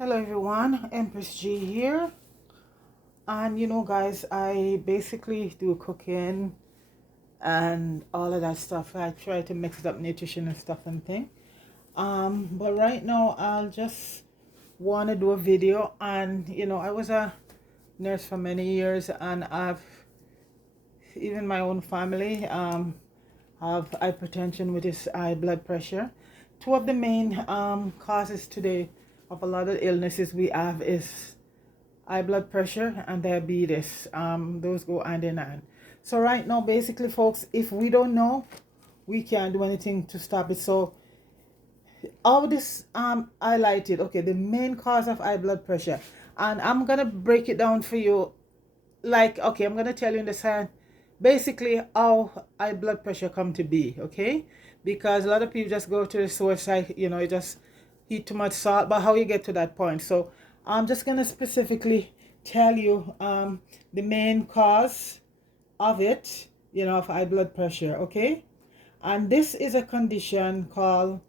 Hello everyone, Empress G here. And guys, I basically do cooking and all of that stuff. I try to mix it up nutrition and stuff and thing. But right now I'll just want to do a video. And I was a nurse for many years, and I've even my own family have hypertension, which is high blood pressure. Two of the main causes today of a lot of illnesses we have is high blood pressure and diabetes. Those go hand in hand. So right now, basically, folks, if we don't know, we can't do anything to stop it. So all this highlighted, okay, the main cause of high blood pressure, and I'm gonna break it down for you. Like, okay, I'm gonna tell you in the side basically how high blood pressure come to be, okay? Because a lot of people just go to the source side, you just eat too much salt, but how you get to that point. So I'm just gonna specifically tell you the main cause of it, of high blood pressure, okay? And this is a condition called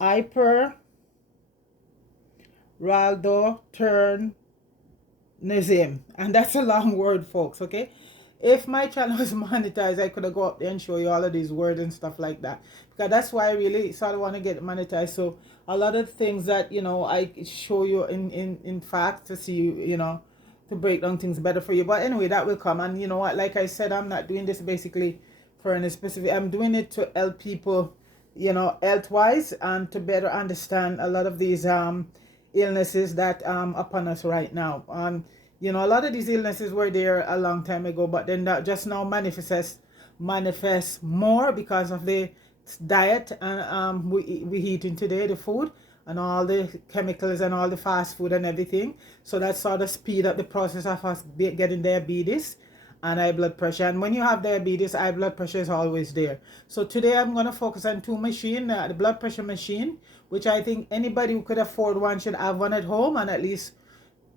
hyperaldosteronism, and that's a long word, folks, okay? If my channel was monetized, I could have go up there and show you all of these words and stuff like that, because that's why I really sort of want to get monetized. So a lot of things that I show you in fact to see to break down things better for you. But anyway, that will come. And you know what, like I said, I'm not doing this basically for any specific. I'm doing it to help people health wise, and to better understand a lot of these illnesses that upon us right now. A lot of these illnesses were there a long time ago, but then that just now manifests more because of the diet and we eating today, the food and all the chemicals and all the fast food and everything. So that sort of speed up the process of us getting diabetes and high blood pressure. And when you have diabetes, high blood pressure is always there. So today I'm going to focus on two machines, the blood pressure machine, which I think anybody who could afford one should have one at home, and at least,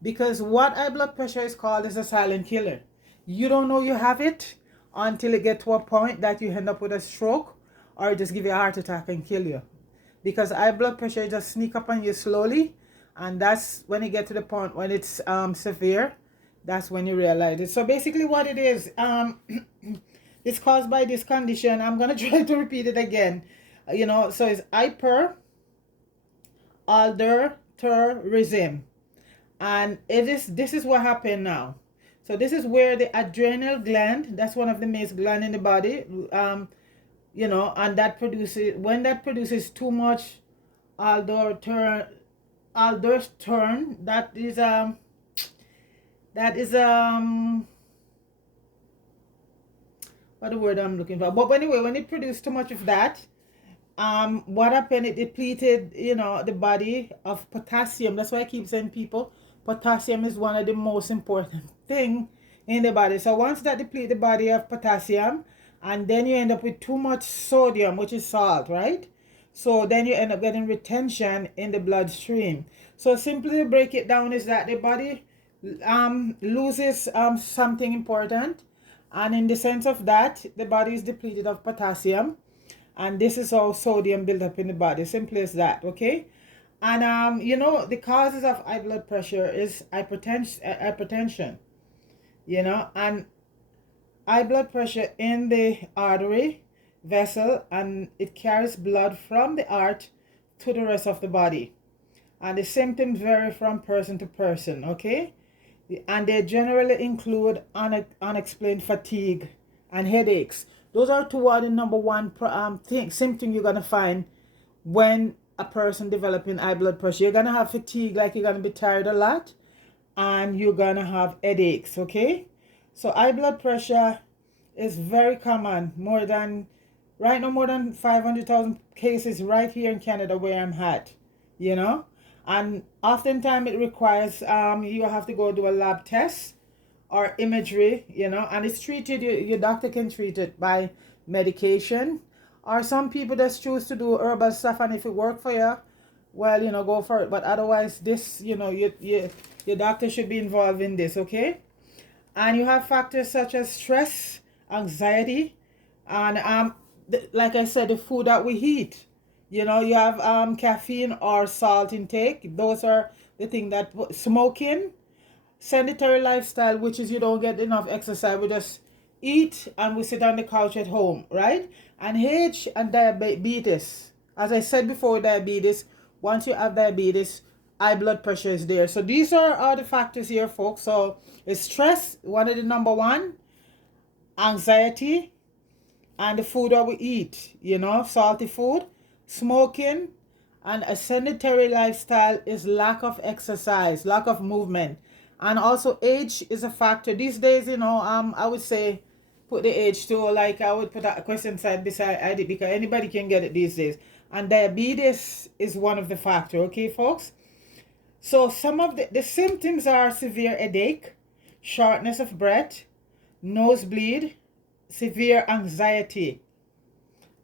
because what high blood pressure is called is a silent killer. You don't know you have it until it gets to a point that you end up with a stroke or just give you a heart attack and kill you. Because high blood pressure just sneak up on you slowly, and that's when you get to the point when it's severe. That's when you realize it. So basically what it is, it's caused by this condition. I'm going to try to repeat it again. So it's hyperaldosteronism. And this is what happened now. So this is where the adrenal gland, that's one of the main glands in the body, and that produces, when that produces too much aldosterone, that is what the word I'm looking for. But anyway, when it produced too much of that, what happened, it depleted the body of potassium. That's why I keep saying people, potassium is one of the most important thing in the body. So once that deplete the body of potassium, and then you end up with too much sodium, which is salt, right? So then you end up getting retention in the bloodstream. So simply to break it down is that the body loses something important, and in the sense of that, the body is depleted of potassium, and this is how sodium build up in the body. Simply as that, okay? And the causes of high blood pressure is hypertension, and high blood pressure in the artery vessel, and it carries blood from the heart to the rest of the body, and the symptoms vary from person to person, okay? And they generally include unexplained fatigue and headaches. Those are two of the number one symptom you're gonna find when a person developing high blood pressure. You're gonna have fatigue, like you're gonna be tired a lot, and you're gonna have headaches, okay? So high blood pressure is very common. Right now, more than 500,000 cases right here in Canada where I'm at, and oftentimes it requires you have to go do a lab test or imagery, and it's treated, your doctor can treat it by medication, or some people just choose to do herbal stuff, and if it works for you, well, go for it. But otherwise, this, your doctor should be involved in this, okay? And you have factors such as stress, anxiety, and like I said, the food that we eat. You have caffeine or salt intake. Those are the thing that smoking, sedentary lifestyle, which is you don't get enough exercise, we just eat and we sit on the couch at home, right? And age and diabetes. As I said before, diabetes, once you have diabetes, high blood pressure is there. So these are all the factors here, folks. So it's stress, one of the number one, anxiety, and the food that we eat, you know, salty food, smoking, and a sedentary lifestyle is lack of exercise, lack of movement. And also age is a factor. These days, you know, I would say put the age to, like, I would put a question side beside ID because anybody can get it these days. And diabetes is one of the factor, okay, folks? So some of the symptoms are severe headache, shortness of breath, nosebleed, severe anxiety,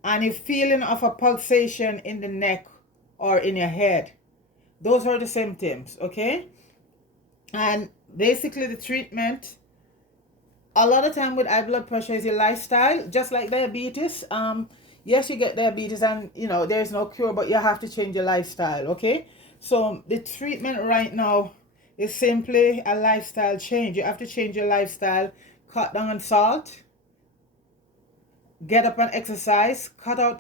and a feeling of a pulsation in the neck or in your head. Those are the symptoms, okay? And basically the treatment, a lot of time with high blood pressure is your lifestyle, just like diabetes. Yes, you get diabetes and, you know, there's no cure, but you have to change your lifestyle, okay? So the treatment right now is simply a lifestyle change. You have to change your lifestyle, cut down on salt, get up and exercise, cut out,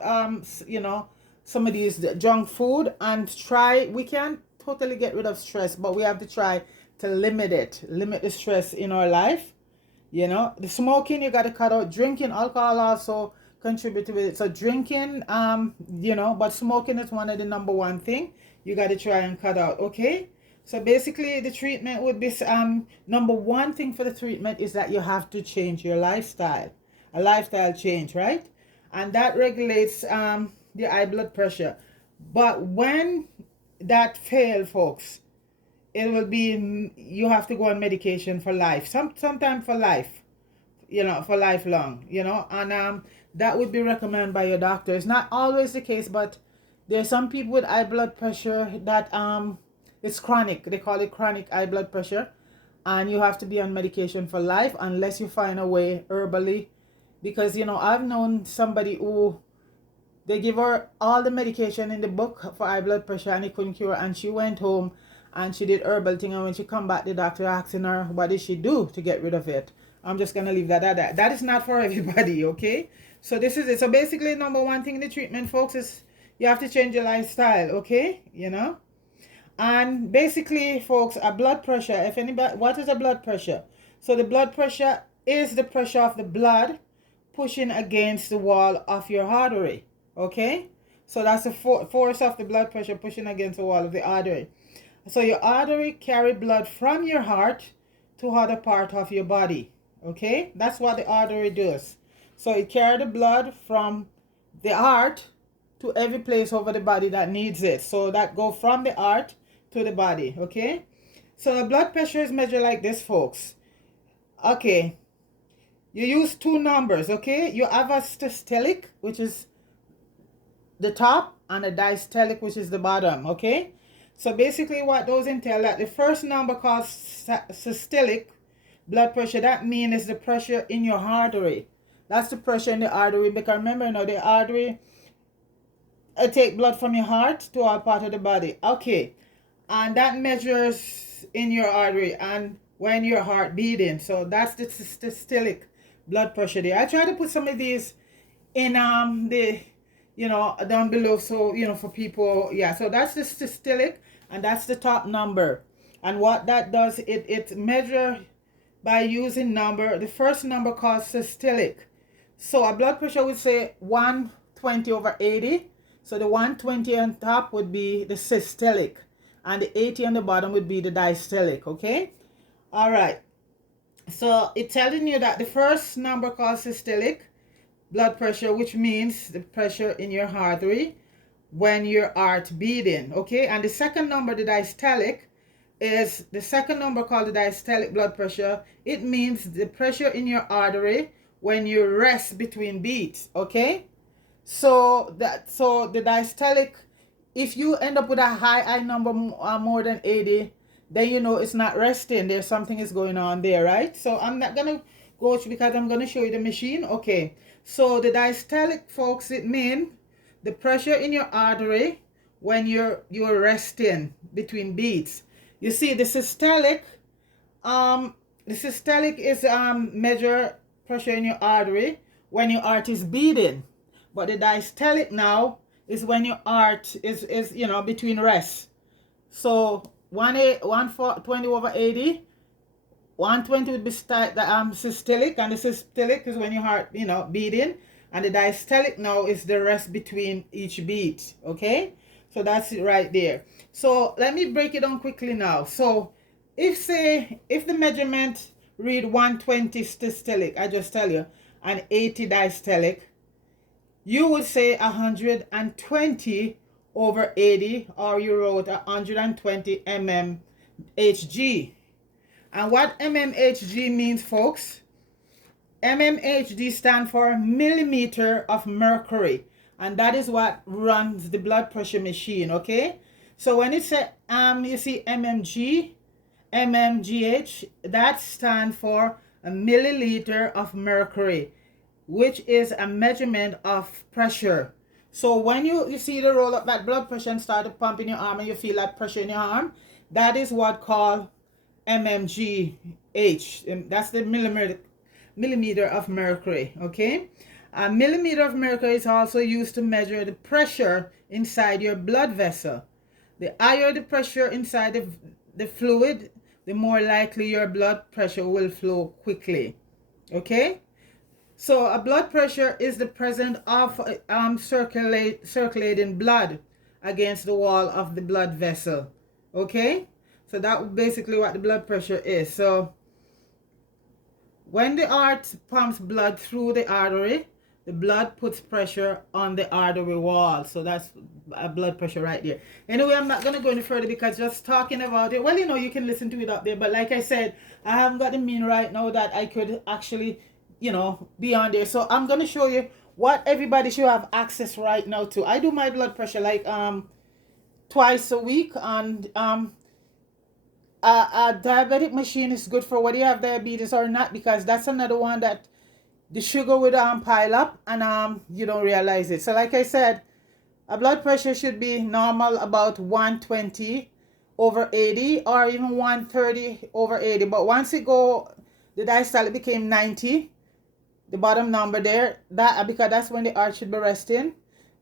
you know, some of these junk food, and try, we can't totally get rid of stress, but we have to try to limit the stress in our life. You know, the smoking, you got to cut out. Drinking, alcohol also contribute to it. So drinking, you know, but smoking is one of the number one thing you got to try and cut out, okay? So basically the treatment would be, number one thing for the treatment is that you have to change your lifestyle, a lifestyle change, right? And that regulates the high blood pressure. But when that fails, folks, it will be, you have to go on medication for life, sometime for life, you know, for lifelong, you know. And that would be recommended by your doctor. It's not always the case, but there's some people with high blood pressure that it's chronic. They call it chronic high blood pressure, and you have to be on medication for life unless you find a way herbally. Because, you know, I've known somebody who they give her all the medication in the book for high blood pressure and it couldn't cure, and she went home and she did herbal thing, and when she come back, the doctor asking her what did she do to get rid of it. I'm just gonna leave that at that. That is not for everybody, okay? So this is it. So basically, number one thing in the treatment, folks, is you have to change your lifestyle, okay? You know, and basically, folks, a blood pressure. If anybody, what is a blood pressure? So the blood pressure is the pressure of the blood pushing against the wall of your artery, okay? So that's the force of the blood pressure pushing against the wall of the artery. So your artery carry blood from your heart to other part of your body, okay? That's what the artery does. So it carry the blood from the heart to every place over the body that needs it. So that go from the heart to the body, okay? So the blood pressure is measured like this, folks. Okay, you use two numbers, okay? You have a systolic, which is the top, and a diastolic, which is the bottom, okay? So basically what those entail, that the first number called systolic blood pressure, that means is the pressure in your artery. That's the pressure in the artery, because remember, you know, the artery take blood from your heart to all part of the body, okay? And that measures in your artery and when your heart beating. So that's the systolic blood pressure there. I try to put some of these in the, you know, down below, so, you know, for people. Yeah, so that's the systolic, and that's the top number. And what that does, it measure by using number. The first number called systolic. So a blood pressure would say 120/80. So the 120 on top would be the systolic, and the 80 on the bottom would be the diastolic, okay? All right. So it's telling you that the first number called systolic blood pressure, which means the pressure in your artery when your heart beating, okay? And the second number, the diastolic, is the second number called the diastolic blood pressure. It means the pressure in your artery when you rest between beats, okay? So the diastolic, if you end up with a high number more than 80, then you know it's not resting. There's something is going on there, right? So I'm not gonna go because I'm gonna show you the machine. Okay, so the diastolic, folks, it means the pressure in your artery when you're resting between beats. You see, the systolic is measure pressure in your artery when your heart is beating, but the diastolic now is when your heart is you know, between rests. So 120 over 80, 120 would be systolic, and the systolic is when your heart, you know, beating, and the diastolic now is the rest between each beat. Okay, so that's it right there. So let me break it down quickly now. So if the measurement read 120 systolic, I just tell you, and 80 diastolic, you would say 120 over 80, or you wrote 120 mmHg. And what mmHg means, folks, mmHg stand for millimeter of mercury, and that is what runs the blood pressure machine. Okay, so when it say you see mmgh, that stand for a milliliter of mercury, which is a measurement of pressure. So when you see the roll up that blood pressure and start to pump in your arm and you feel that pressure in your arm, that is what called mmgh. That's the millimeter of mercury. Okay, a millimeter of mercury is also used to measure the pressure inside your blood vessel. The higher the pressure inside the fluid, the more likely your blood pressure will flow quickly. Okay, so a blood pressure is the presence of circulating blood against the wall of the blood vessel. Okay, so that basically what the blood pressure is. So when the heart pumps blood through the artery, the blood puts pressure on the artery wall. So that's a blood pressure right there. Anyway, I'm not going to go any further because just talking about it, well, you know, you can listen to it up there. But like I said, I haven't got the mean right now that I could actually, you know, be on there. So I'm going to show you what everybody should have access right now to. I do my blood pressure like twice a week, and a diabetic machine is good for whether you have diabetes or not, because that's another one that the sugar would pile up and you don't realize it. So like I said, a blood pressure should be normal about 120 over 80 or even 130 over 80. But once it go, the diastolic became 90, the bottom number there, that because that's when the heart should be resting,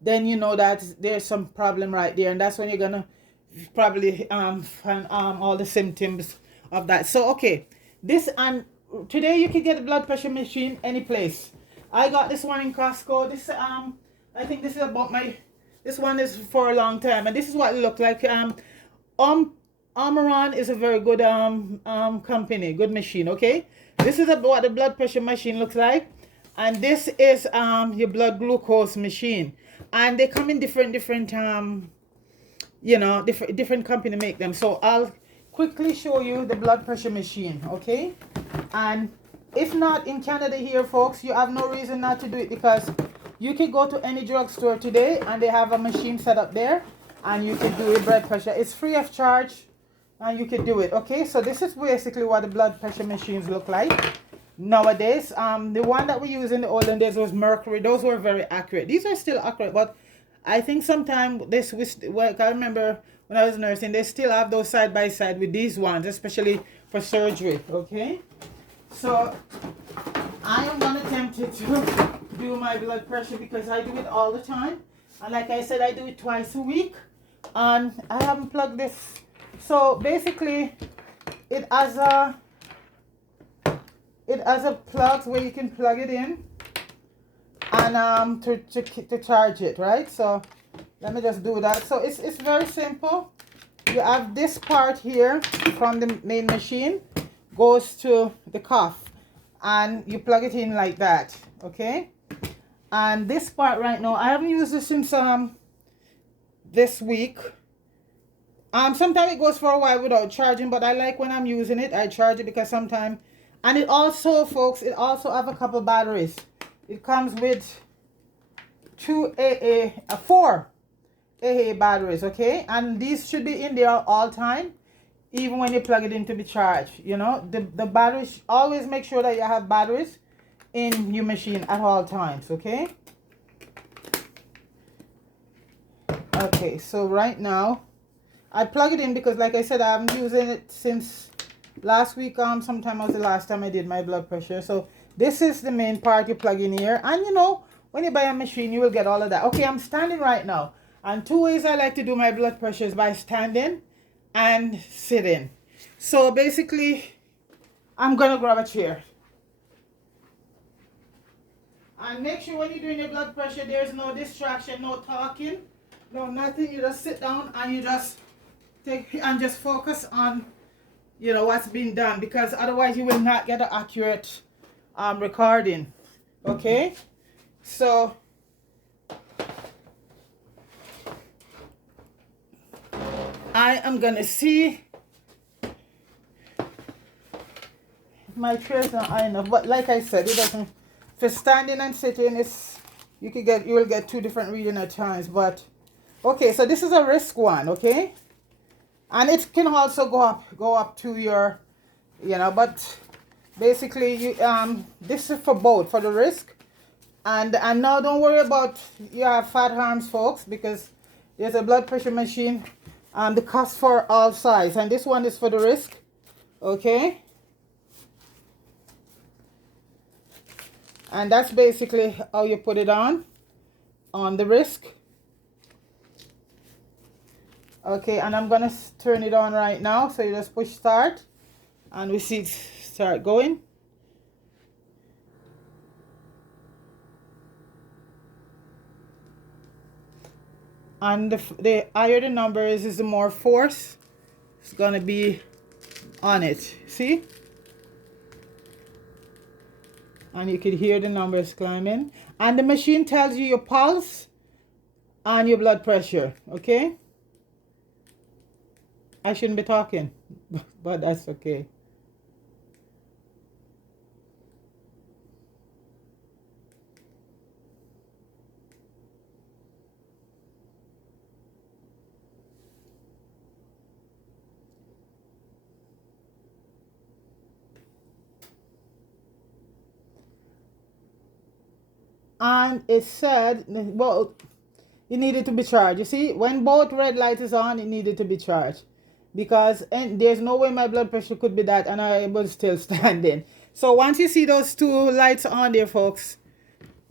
then you know that there's some problem right there, and that's when you're gonna probably find all the symptoms of that. So okay, this, and today you can get a blood pressure machine any place. I got this one in Costco. This I think this is about this one is for a long time, and this is what it looked like. Amaron is a very good company, good machine. Okay, this is what the blood pressure machine looks like, and this is your blood glucose machine, and they come in different you know, different company make them. So I'll quickly show you the blood pressure machine. Okay, and if not in Canada here, folks, you have no reason not to do it, because you can go to any drugstore today and they have a machine set up there and you can do your blood pressure. It's free of charge and you can do it. Okay, so this is basically what the blood pressure machines look like nowadays. The one that we used in the olden days was mercury. Those were very accurate. These are still accurate, but I think sometimes well, I remember when I was nursing, they still have those side by side with these ones, especially for surgery. Okay, so I am gonna attempt to do my blood pressure because I do it all the time, and like I said, I do it twice a week, and I haven't plugged this. So basically, it has a plug where you can plug it in and to charge it, right? So let me just do that. So it's very simple. You have this part here from the main machine, goes to the cuff, and you plug it in like that. Okay, and this part right now, I haven't used this since this week. Sometimes it goes for a while without charging, but I like when I'm using it, I charge it, because sometimes, and it also, folks, it also have a couple batteries. It comes with 4 AA batteries. Okay, and these should be in there all time, even when you plug it in to be charged. You know, the batteries, always make sure that you have batteries in your machine at all times. Okay, okay, so right now I plug it in because, like I said, I'm using it since last week. Sometime was the last time I did my blood pressure. So this is the main part you plug in here. And you know, when you buy a machine, you will get all of that. Okay, I'm standing right now. And two ways I like to do my blood pressure is by standing and sitting. So basically, I'm going to grab a chair. And make sure when you're doing your blood pressure, there's no distraction, no talking, no nothing. You just sit down and you just take and just focus on, you know, what's being done, because otherwise you will not get an accurate recording. Okay, so I am gonna see. My chair's not high enough, but like I said, it doesn't. For standing and sitting, it's you will get two different reading at times. But okay, so this is a risk one, okay, and it can also go up to your, you know, but basically you this is for both, for the risk, and now don't worry about you have fat arms, folks, because there's a blood pressure machine the cost for all size, and this one is for the risk, okay. And that's basically how you put it on the wrist. Okay, and I'm gonna turn it on right now. So you just push start and we see it start going. And the higher the number is the more force it's gonna be on it. See? And you could hear the numbers climbing. And the machine tells you your pulse and your blood pressure, okay? I shouldn't be talking, but that's okay. And it said, well, it needed to be charged. You see, when both red light is on, it needed to be charged, because there's no way my blood pressure could be that and I was still standing. So once you see those two lights on there, folks,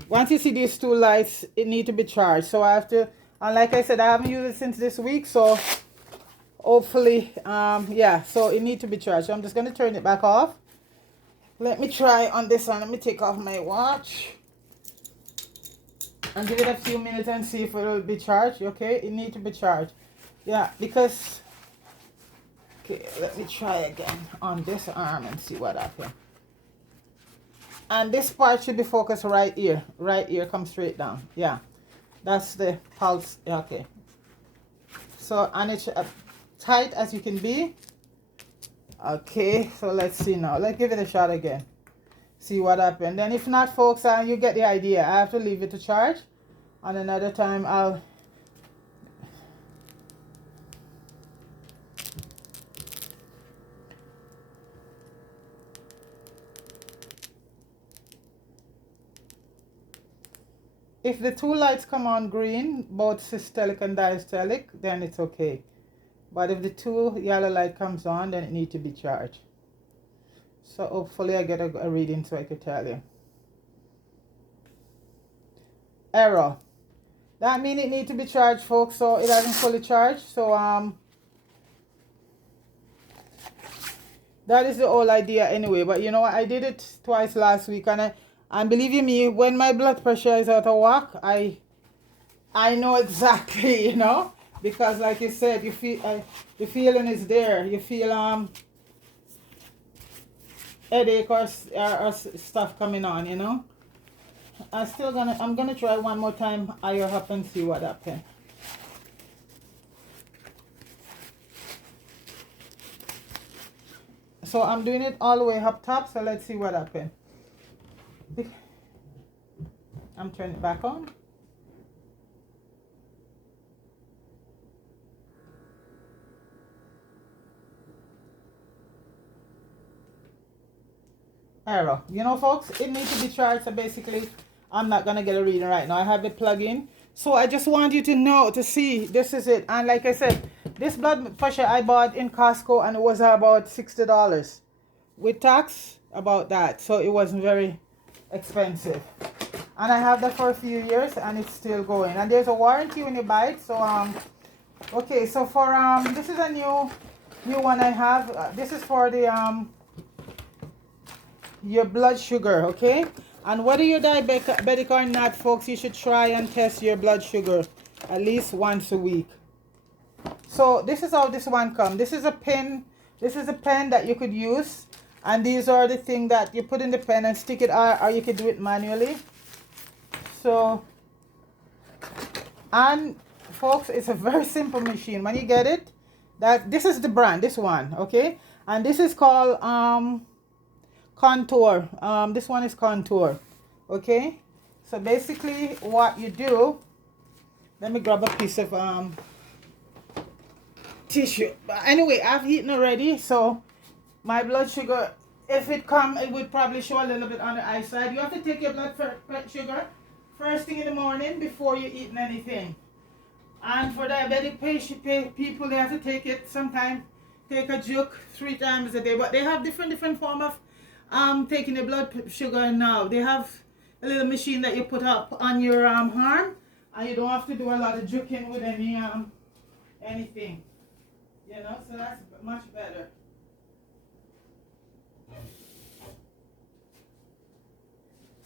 once you see these two lights, it need to be charged. So I have to, and like I said, I haven't used it since this week, so hopefully yeah, so it need to be charged. So I'm just going to turn it back off. Let me try on this one. Let me take off my watch and give it a few minutes and see if it will be charged. Okay, it need to be charged. Yeah, because, okay, let me try again on this arm and see what happens. And this part should be focused right here. Right here, come straight down. Yeah, that's the pulse. Okay, so, and it's tight as you can be. Okay, so let's see now. Let's give it a shot again. See what happens. Then if not, folks, you get the idea. I have to leave it to charge, and another time I'll if the two lights come on green, both systolic and diastolic, then it's okay. But if the two yellow light comes on, then it needs to be charged. So hopefully I get a reading so I could tell you. Error. That means it needs to be charged, folks, so it hasn't fully charged. So that is the whole idea anyway. But you know what, I did it twice last week, and believe you me, when my blood pressure is out of whack, I know exactly, you know, because like you said, you feel the feeling is there. You feel headache or stuff coming on, you know. I'm gonna try one more time higher up and see what happens. So I'm doing it all the way up top, so let's see what happens. I'm turning it back on. Error. You know, folks, it needs to be charged, so basically I'm not gonna get a reading right now. I have the plug in, so I just want you to know, to see this is it. And like I said, This blood pressure I bought in Costco, and it was about $60 with tax, about that. So it wasn't very expensive. And I have that for a few years, and it's still going. And there's a warranty when you buy it. So okay, so for this is a new one I have. This is for the your blood sugar, okay? And whether you're diabetic or not, folks, you should try and test your blood sugar at least once a week. So this is how this one comes. This is a pen. This is a pen that you could use, and these are the things that you put in the pen and stick it, or you could do it manually. So, and folks, it's a very simple machine. When you get it, this is the brand, this one, okay? And this is called Contour. This one is Contour, okay? So basically what you do, let me grab a piece of tissue. But anyway, I've eaten already, so my blood sugar, if it come, it would probably show a little bit on the eyeside. You have to take your blood sugar first thing in the morning before you eating anything. And for diabetic people, they have to take it sometime, take a juke 3 times a day. But they have different form of taking the blood sugar now. They have a little machine that you put up on your arm, and you don't have to do a lot of juking with any anything. You know, so that's much better.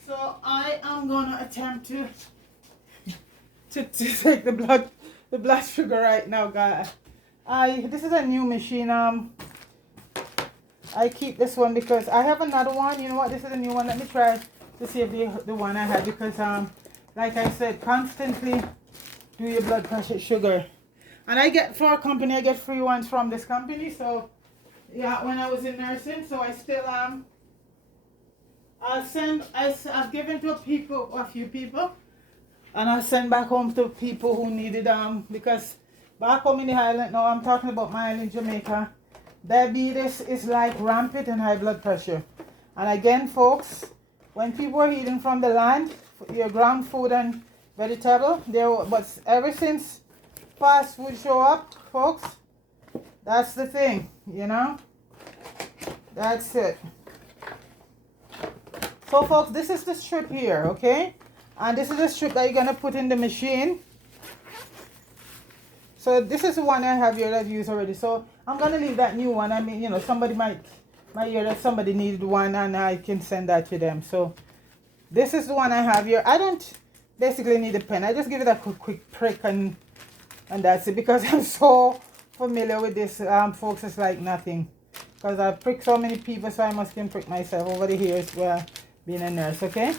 So I am gonna attempt to take the blood sugar right now, guys. This is a new machine. I keep this one because I have another one. You know what? This is a new one. Let me try to see if the one I had, because like I said, constantly do your blood pressure sugar. And I get, for a company, I get free ones from this company. So yeah, when I was in nursing, so I still I've given to a few people, and I send back home to people who needed because back home in the island, now I'm talking about my island, Jamaica, diabetes is like rampant and high blood pressure. And again, folks, when people are eating from the land, your ground food and vegetable, but ever since fast food show up, folks, that's the thing, you know, that's it. So folks, this is the strip here, okay? And this is the strip that you're gonna put in the machine. So this is the one I have here that I've used already. So I'm gonna leave that new one. I mean, you know, somebody might hear that somebody needed one, and I can send that to them. So this is the one I have here. I don't basically need a pen. I just give it a quick prick, and that's it, because I'm so familiar with this, folks. It's like nothing, because I've pricked so many people, so I must can prick myself over the years where being a nurse, okay?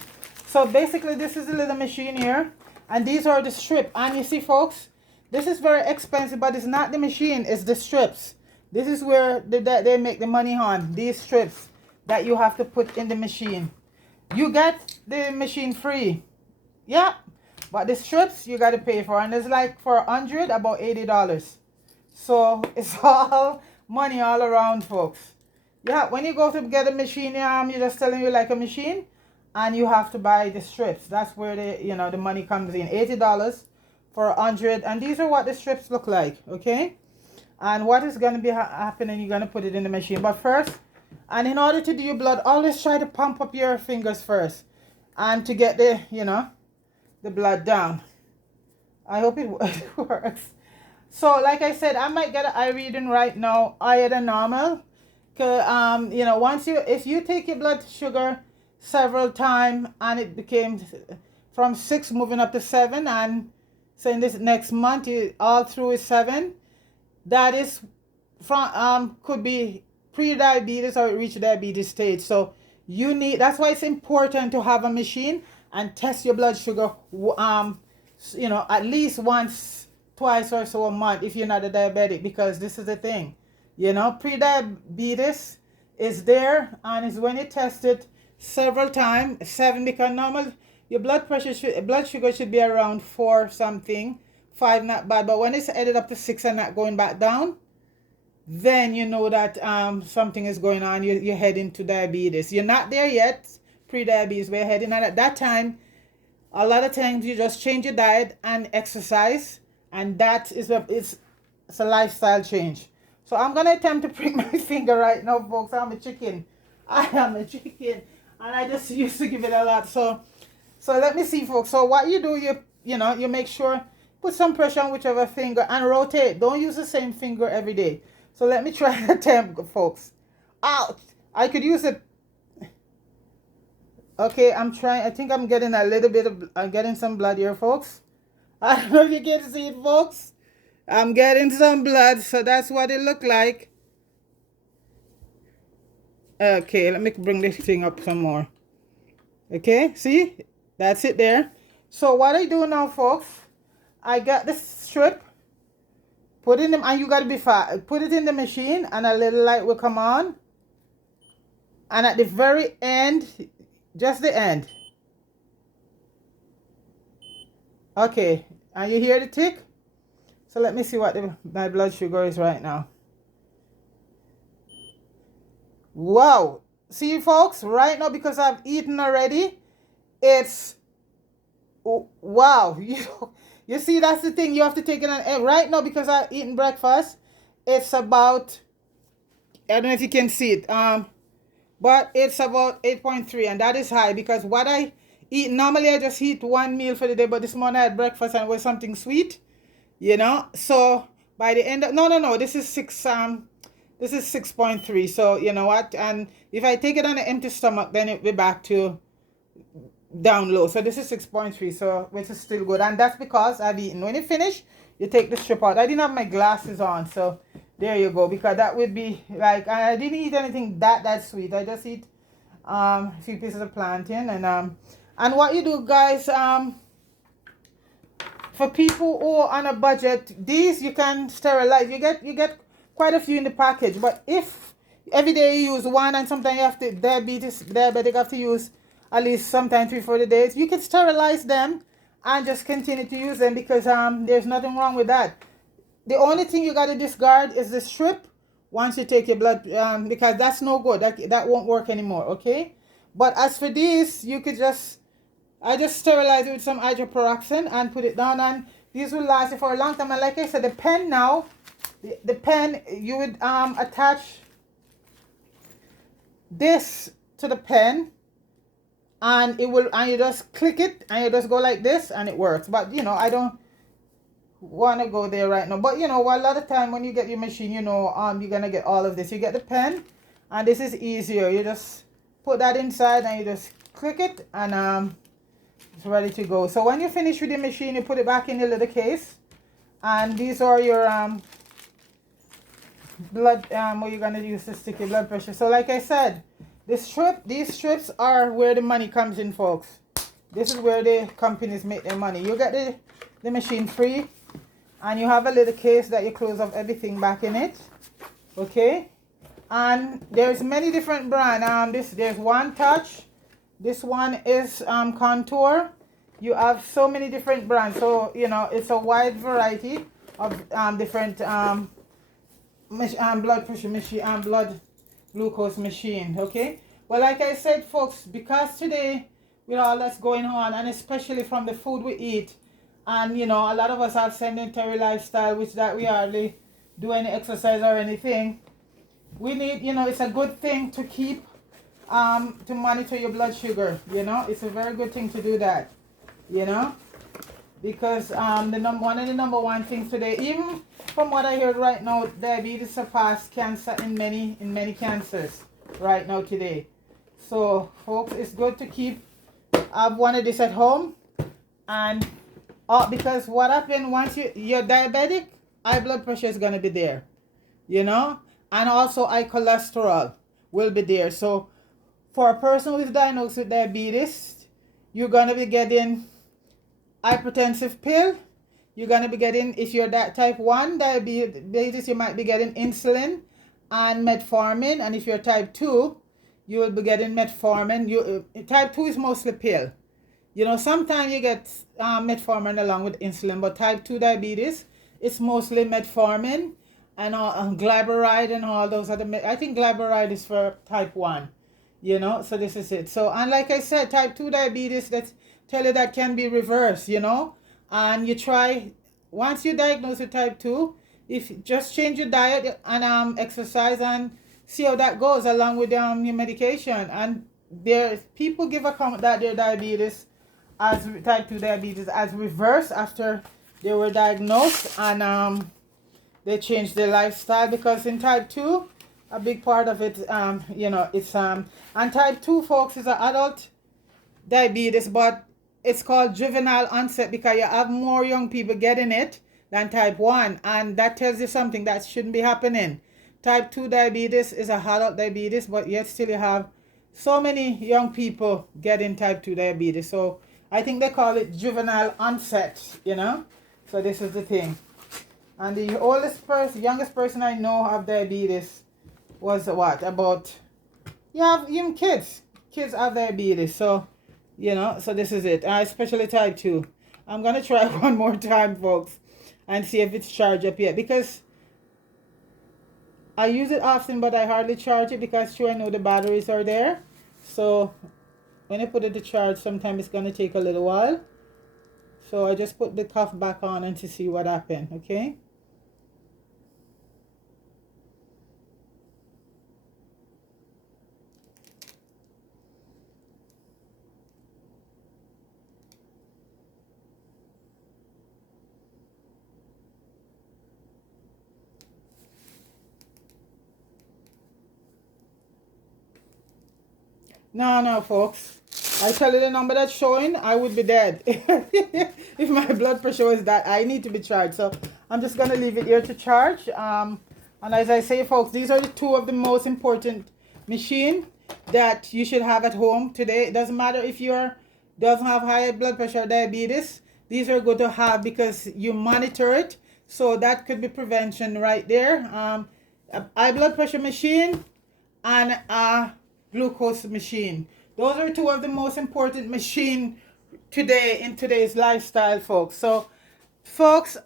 So basically this is a little machine here, and these are the strip. And you see, folks, this is very expensive, but it's not the machine, it's the strips. This is where they make the money on, these strips that you have to put in the machine. You get the machine free, yeah, but the strips you got to pay for, and it's like for 100 about $80. So it's all money all around, folks. Yeah, when you go to get a machine, you're just telling you like a machine, and you have to buy the strips. That's where the money comes in. $80 for 100, and these are what the strips look like, okay? And what is going to be happening, you're going to put it in the machine. But first, and in order to do your blood, always try to pump up your fingers first, and to get the the blood down. I hope it works. So like I said, I might get an eye reading right now higher than normal. Cause if you take your blood sugar several times, and it became from 6 moving up to 7, and so in this next month all through is 7, that is from could be pre-diabetes, or it reached diabetes stage. So that's why it's important to have a machine and test your blood sugar at least once, twice or so a month if you're not a diabetic, because this is the thing. Pre-diabetes is there, and is when you test it several times, 7, because normal your blood sugar should be around 4 something, 5 not bad, but when it's headed up to 6 and not going back down, then you know that something is going on. You're heading to diabetes. You're not there yet, pre-diabetes, we're heading, and at that time, a lot of times you just change your diet and exercise, and that is It's a lifestyle change. So I'm gonna attempt to prick my finger right now, folks. I'm a chicken. I am a chicken, and I just used to give it a lot. So let me see, folks. So what you do, you make sure put some pressure on whichever finger and rotate. Don't use the same finger every day. So let me try the attempt, folks. Ouch! I could use it. Okay, I'm trying. I think I'm getting a little bit of. I'm getting some blood here, folks. I don't know if you can see it, folks. I'm getting some blood, so that's what it looked like. Okay, let me bring this thing up some more. Okay, see? That's it there. So what I do now, folks, I got this strip, put it in the, and you gotta be fast. Put it in the machine, and a little light will come on. And at the very end, just the end. Okay, and you hear the tick? So let me see what my blood sugar is right now. Wow. See, folks, right now, because I've eaten already, it's, wow. You see, that's the thing. You have to take it on. Right now, because I've eaten breakfast, it's about, I don't know if you can see it, but it's about 8.3, and that is high because what I eat, normally I just eat one meal for the day, but this morning I had breakfast and it was something sweet. So by the end of, no, this is 6.3. So you know what, and if I take it on an empty stomach, then it'll be back to down low. So this is 6.3, so which is still good, and that's because I've eaten. When you finish, you take the strip out. I didn't have my glasses on, so there you go, because that would be like, I didn't eat anything that sweet. I just eat a few pieces of plantain, and what you do, guys, for people who are on a budget, these you can sterilize. You get quite a few in the package, but if every day you use one, and sometimes you have to, diabetic have to use at least sometimes 3-4 days, you can sterilize them and just continue to use them, because there's nothing wrong with that. The only thing you got to discard is the strip once you take your blood, because that's no good. That won't work anymore, okay? But as for these, you could just, I just sterilize it with some hydroperoxide and put it down, and these will last you for a long time. And like I said, the pen now, the pen, you would attach this to the pen, and it will, and you just click it, and you just go like this, and it works. But I don't want to go there right now. But a lot of time when you get your machine, you're gonna get all of this. You get the pen, and this is easier. You just put that inside, and you just click it, and it's ready to go. So when you finish with the machine, you put it back in the little case, and these are your blood, what you're gonna use to stick your blood pressure. So like I said, these strips are where the money comes in, folks. This is where the companies make their money. You get the machine free, and you have a little case that you close up everything back in it, okay? And there's many different brands. There's One Touch. This one is Contour. You have so many different brands, so it's a wide variety of different blood pressure machine, blood glucose machine, okay? Well, like I said, folks, because today with all that's going on, and especially from the food we eat, and a lot of us have sedentary lifestyle, which that we hardly do any exercise or anything. We need, it's a good thing to keep to monitor your blood sugar. It's a very good thing to do that, because one of the number one things today, even from what I heard right now, diabetes surpassed cancer in many cancers right now today. So folks, it's good to keep one of this at home, and because what happens once you're diabetic, high blood pressure is gonna be there, and also high cholesterol will be there. So for a person who is diagnosed with diabetes, you're gonna be getting hypertensive pill. You're gonna be getting, if you're that type 1 diabetes, you might be getting insulin and metformin, and if you're type 2, you will be getting metformin. Type 2 is mostly pill. Sometimes you get metformin along with insulin, but type 2 diabetes, it's mostly metformin and glyburide and all those other. I think glyburide is for type 1. So this is it. So, and like I said, type 2 diabetes, tell you that can be reversed, and you try, once you diagnose with type 2, if just change your diet and exercise and see how that goes along with your medication. And there people give account that their diabetes as type 2 diabetes as reverse after they were diagnosed, and they changed their lifestyle, because in type 2 a big part of it, it's and type 2, folks, is an adult diabetes, but it's called juvenile onset because you have more young people getting it than type 1, and that tells you something that shouldn't be happening. Type 2 diabetes is a adult diabetes, but yet still you have so many young people getting type 2 diabetes. So I think they call it juvenile onset. So this is the thing. And the youngest person I know of diabetes was what? About, you have even kids. Kids have diabetes. So, so this is it. Especially type 2. I'm going to try one more time, folks, and see if it's charged up yet. Because I use it often, but I hardly charge it because sure I know the batteries are there. So when I put it to charge, sometimes it's going to take a little while. So I just put the cuff back on and to see what happened, okay? No, folks. I tell you the number that's showing, I would be dead. If my blood pressure was that, I need to be charged. So I'm just going to leave it here to charge. And as I say, folks, these are the two of the most important machine that you should have at home today. It doesn't matter if you're doesn't have high blood pressure or diabetes. These are good to have because you monitor it. So that could be prevention right there. A high blood pressure machine and a glucose machine. Those are two of the most important machine today in today's lifestyle, folks. So folks,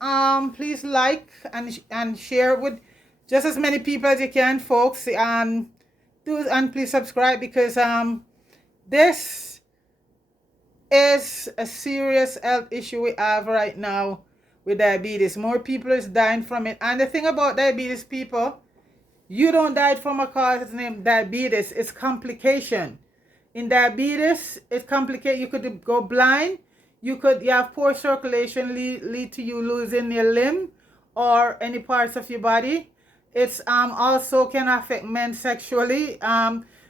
please like and share with just as many people as you can, folks. And please subscribe, because this is a serious health issue we have right now with diabetes. More people is dying from it. And the thing about diabetes, people, you don't die from a cause named diabetes. It's complication. In diabetes, it's complicated. You could go blind. You have poor circulation, lead to you losing your limb or any parts of your body. It's also can affect men sexually.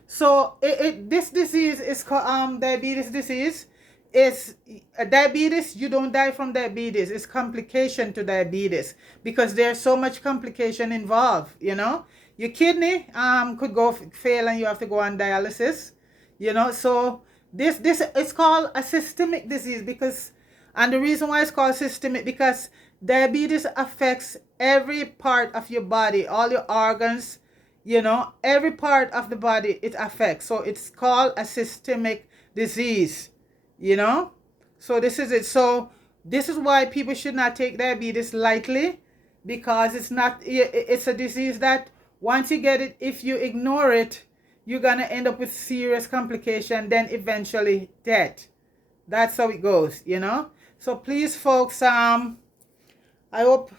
So this disease is called diabetes disease. It's diabetes. You don't die from diabetes. It's complication to diabetes because there's so much complication involved. Your kidney could go fail and you have to go on dialysis. So this is called a systemic disease and the reason why it's called systemic, because diabetes affects every part of your body, all your organs, every part of the body it affects. So it's called a systemic disease, So this is it. So this is why people should not take diabetes lightly, because it's a disease that once you get it, if you ignore it, you're going to end up with serious complication, then eventually death. That's how it goes, So please, folks, I hope,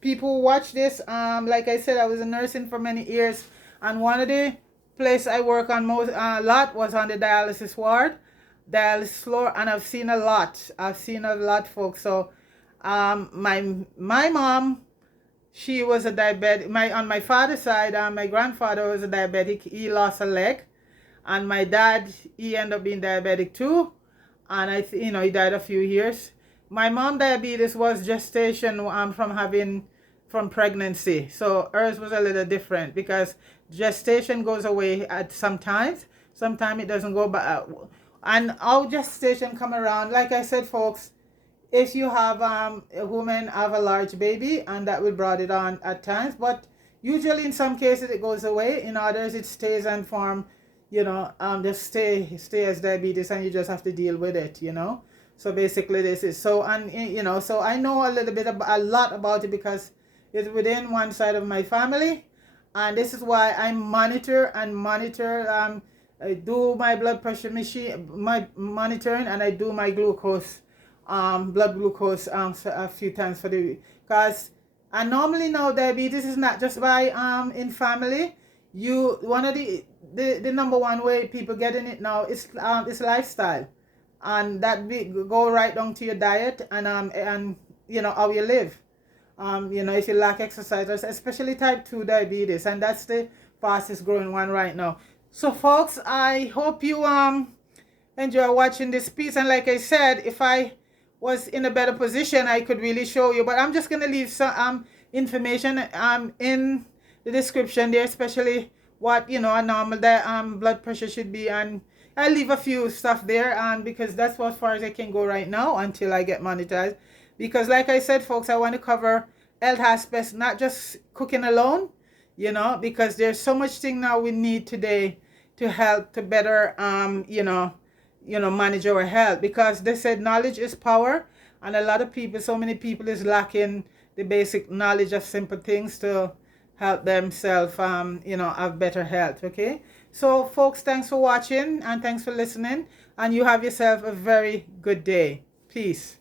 people watch this. Like I said, I was a nursing for many years, and one of the places I work on a lot was on the dialysis ward, dialysis floor, and I've seen a lot, folks. So my mom, she was a diabetic. On my father's side, my grandfather was a diabetic. He lost a leg, and my dad, he ended up being diabetic too, and he died a few years. My mom diabetes was gestation from pregnancy, so hers was a little different because gestation goes away at sometimes it doesn't go back. And how gestation come around, like I said, folks, if you have a woman have a large baby, and that will brought it on at times, but usually in some cases it goes away, in others it stays and form, just stay as diabetes, and you just have to deal with it, So basically this is so, and so I know a lot about it because it's within one side of my family, and this is why I monitor. I do my blood pressure machine, my monitoring, and I do my glucose, blood glucose a few times for the week, because And normally now diabetes is not just by in family. You one of the number one way people getting it now is lifestyle, and that go right down to your diet and you know how you live. You know, if you lack exercise, especially type 2 diabetes, and that's the fastest growing one right now. So folks, I hope you enjoy watching this piece, and like I said, if I was in a better position I could really show you, but I'm just going to leave some information in the description there, especially what, you know, a normal blood pressure should be, and I'll leave a few stuff there, and because that's as far as I can go right now until I get monetized. Because like I said, folks, I want to cover health aspects, not just cooking alone, you know, because there's so much thing now we need today to help to better manage our health, because they said knowledge is power, and a lot of people, so many people is lacking the basic knowledge of simple things to help themselves have better health. Okay, so folks, thanks for watching and thanks for listening, and you have yourself a very good day. Peace.